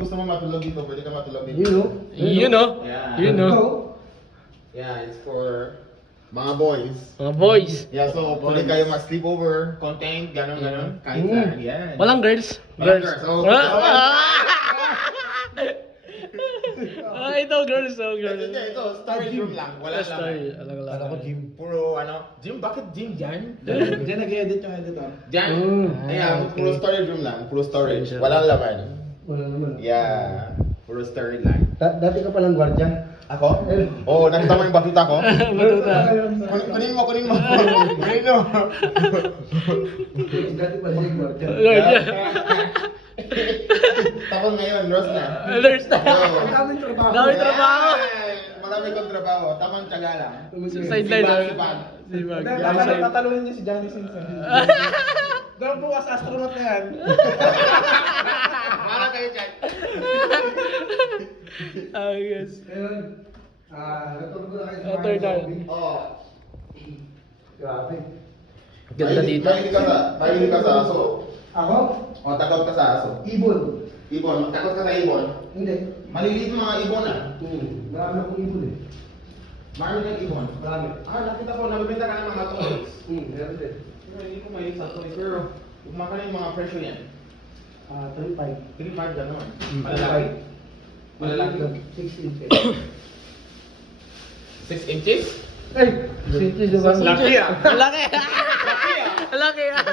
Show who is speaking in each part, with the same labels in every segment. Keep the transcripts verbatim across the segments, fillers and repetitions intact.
Speaker 1: gusto mo matulog dito, pwede ka matulog dito.
Speaker 2: You know?
Speaker 3: You know?
Speaker 1: Yeah.
Speaker 3: You know?
Speaker 1: Yeah, it's for mga boys.
Speaker 3: Mga boys.
Speaker 1: Yeah, so pwede kayo mag-sleepover, content, gano'n, gano'n. Kahit
Speaker 2: Mm.
Speaker 1: saan, yan.
Speaker 3: Walang girls?
Speaker 1: Walang
Speaker 3: Girls.
Speaker 1: girls. Oh,
Speaker 3: Ah! Ah, ito girls, oh girls.
Speaker 1: Hindi, ito, storage room lang. Wala lang.
Speaker 3: Story. Alam ko lang.
Speaker 2: Kala ko gym.
Speaker 1: Puro ano, gym, bakit gym dyan?
Speaker 2: Diyan nag-edit yung editor.
Speaker 1: Dyan?
Speaker 2: Mm.
Speaker 1: Ayan,
Speaker 3: okay.
Speaker 1: puro storage room lang, puro storage.
Speaker 3: Storage.
Speaker 1: Walang laman.
Speaker 2: Wala naman.
Speaker 1: Yeah, puro storage lang.
Speaker 2: Da- dati ka palang gwardiya.
Speaker 1: Ako? Oo, oh, nakita mo yung batuta ko?
Speaker 3: Batuta.
Speaker 1: Kunin, kunin mo, kunin mo. Kunin mo.
Speaker 2: Dati pala yung gwardiya.
Speaker 3: Lord.
Speaker 1: Tapos ngayon, Rose na.
Speaker 3: Nurse na.
Speaker 1: Oo.
Speaker 2: Ang daming trabaho.
Speaker 3: Daming trabaho.
Speaker 1: Ay, Marami kong trabaho. Tamang tsaga lang.
Speaker 3: Sideline
Speaker 1: Sibag,
Speaker 3: lang.
Speaker 1: sibag.
Speaker 3: Sibag.
Speaker 2: Tatal- Tatalunin niyo si Johnny Simpson. Doon po as astronaut na yan.
Speaker 1: Para kayo dyan.
Speaker 3: Ah, yes.
Speaker 2: Ayun. Ah, natulog ko na kayo sa
Speaker 3: Oh, turn on.
Speaker 1: Oo.
Speaker 2: Grabe.
Speaker 3: Ganda
Speaker 1: Mahilig-
Speaker 3: dito.
Speaker 1: Mahilig ka sa, mahilig ka sa aso.
Speaker 2: Ako?
Speaker 1: O, takot ka sa aso.
Speaker 2: Ibon.
Speaker 1: Ibon, takot ka sa ibon.
Speaker 2: Hindi.
Speaker 1: Maliliit yung mga ibon ah.
Speaker 2: Hmm. Marami akong ibon eh.
Speaker 1: Marami ng ibon.
Speaker 2: Marami.
Speaker 1: Ah, nakita ko, nagbibenta ka ng mga toys.
Speaker 2: Hmm, meron din.
Speaker 1: Pero hindi ko mahilig sa toys. Pero, kumaka na yung mga presyo yan.
Speaker 2: Ah, thirty-five.
Speaker 1: three five gano'n.
Speaker 2: Hmm,
Speaker 1: Malalaki. Malalaki.
Speaker 2: six inches.
Speaker 1: six inches?
Speaker 2: Ay! six inches diba?
Speaker 1: Laki ah.
Speaker 3: Laki.
Speaker 1: Laki ah.
Speaker 3: Laki ah.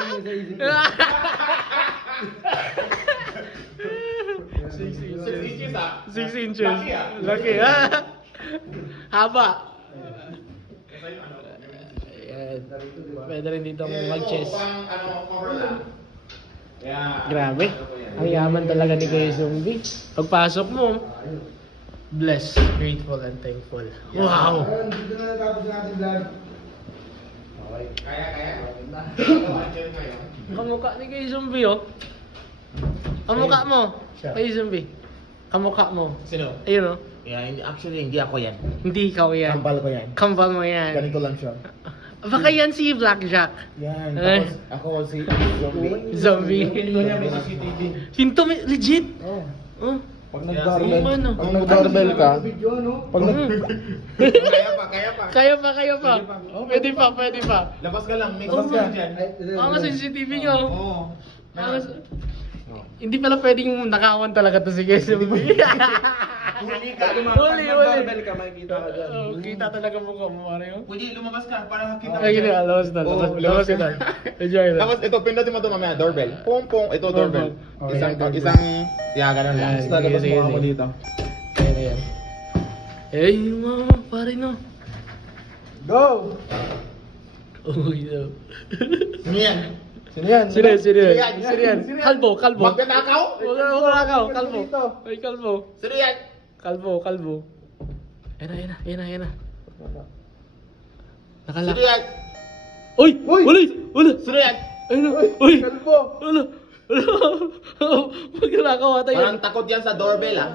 Speaker 1: Six inches ah.
Speaker 3: Six inches.
Speaker 1: Laki ah.
Speaker 3: Laki ah. Haba.
Speaker 1: ano,
Speaker 3: Ayan. Pwede rin dito
Speaker 1: Eh, ito,
Speaker 3: mag-chess.
Speaker 1: pang ano, cover lang. Yeah.
Speaker 3: Grabe. Ang yaman talaga ni Kuya Zombie. Pagpasok mo, blessed, grateful, and thankful. Wow!
Speaker 2: Ayun, dito na natapos ang ating vlog. Okay.
Speaker 1: Kaya, kaya. Ito, andyan kayo.
Speaker 3: Ang kamukha ni Kuya Zombie, oh. Kamukha mo,
Speaker 2: Siya.
Speaker 3: Kuya Zombie. Kamukha mo.
Speaker 1: Sino?
Speaker 3: Ayun, oh.
Speaker 1: Yeah, hindi- actually, hindi ako yan.
Speaker 3: Hindi ikaw yan.
Speaker 1: Kambal ko yan.
Speaker 3: Kambal mo yan.
Speaker 1: Ganito lang siya.
Speaker 3: Baka yan si Blackjack.
Speaker 1: Yan.
Speaker 3: Eh.
Speaker 1: Tapos, ako si Zombie.
Speaker 3: Zombie.
Speaker 1: Kinuha niya may C C T V.
Speaker 3: Hinto, may- legit.
Speaker 1: Oh.
Speaker 3: Oh.
Speaker 1: Pag
Speaker 3: nag-doorbell-
Speaker 1: nag-doorbell,
Speaker 3: ano?
Speaker 1: pag nag-doorbell ka,
Speaker 2: Video, ano?
Speaker 1: pag nag... Kaya pa, kaya pa.
Speaker 3: Kaya pa, kaya pa. Pwede pa, pwede pa.
Speaker 1: Labas ka lang, may
Speaker 3: Labas
Speaker 1: ka
Speaker 3: ka.
Speaker 1: dyan.
Speaker 2: Ay, ito,
Speaker 3: Oo nga sa C C T V nyo.
Speaker 1: Oo.
Speaker 3: Ah, mas- Hindi pala pwedeng nakawan talaga to si Kuya Zombie.
Speaker 1: Huli ka.
Speaker 3: Huli, huli.
Speaker 2: ka, makikita ka dyan.
Speaker 3: Oh, kita talaga mukha mo, Mario.
Speaker 1: Pwede lumabas ka para makita
Speaker 3: Ay, gini, labas na, labas,
Speaker 1: Oo,
Speaker 3: labas
Speaker 1: labas
Speaker 3: ka
Speaker 1: ka.
Speaker 3: na. Enjoy na.
Speaker 1: Tapos ito, pindutin mo ito mamaya, doorbell. Pong pong, ito doorbell.
Speaker 2: Okay,
Speaker 1: Isang,
Speaker 2: doorbell.
Speaker 1: isang, yeah, ganun lang.
Speaker 3: Yan,
Speaker 1: Tapos
Speaker 3: sige, sige,
Speaker 1: mukha mo
Speaker 3: sige.
Speaker 1: dito.
Speaker 3: Kaya na yan. Eh, yung mga pare no.
Speaker 2: Go!
Speaker 3: Uy, no.
Speaker 1: Sino yan?
Speaker 2: Sino yan?
Speaker 3: Sino yan, sino yan?
Speaker 1: Sino yan?
Speaker 3: Sino yan?
Speaker 2: Sino yan?
Speaker 3: Kalbo, kalbo.
Speaker 1: Magnanakaw?
Speaker 3: Huwag ka, huwag ka nakaw,
Speaker 2: Sino
Speaker 3: kalbo.
Speaker 2: dito?
Speaker 3: Ay, kalbo.
Speaker 1: Sino yan?
Speaker 3: Kalbo, kalbo. Ayan na, ayan na, ayan na, ayan na. Nakala.
Speaker 1: Sino yan?
Speaker 3: Uy!
Speaker 2: Uy!
Speaker 3: Wala! Wala!
Speaker 1: Sino yan?
Speaker 3: Ayun na! Uy!
Speaker 2: Kalbo!
Speaker 3: Wala! Wala! Huwag ka nakaw ata yun.
Speaker 1: Parang takot yan sa doorbell ah.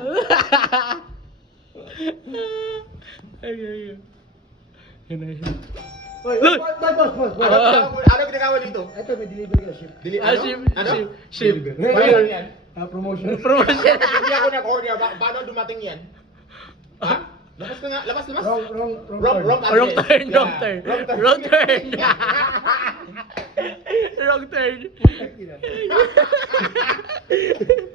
Speaker 3: Ay, ay, ay. Yan na, yan.
Speaker 2: Uy,
Speaker 3: Look!
Speaker 2: boss, boss, boss, boss, boss.
Speaker 1: Ano ginagawa- ano ginagawa dito?
Speaker 2: Ito, may delivery ka ship.
Speaker 1: Dili,
Speaker 3: Ah,
Speaker 1: ano?
Speaker 3: ship,
Speaker 1: Ano?
Speaker 3: ship, ship.
Speaker 1: Paano yan?
Speaker 2: Ah, promotion.
Speaker 3: Promotion.
Speaker 1: Hindi ako nag-order. Ba- Paano dumating yan? Ha? Labas ka nga. Labas, labas.
Speaker 2: Wrong, wrong, wrong.
Speaker 1: Wrong,
Speaker 2: turn.
Speaker 1: wrong
Speaker 3: Wrong
Speaker 1: address.
Speaker 3: turn,
Speaker 1: Yeah.
Speaker 3: wrong turn.
Speaker 1: Wrong turn.
Speaker 3: Wrong turn. Wrong turn.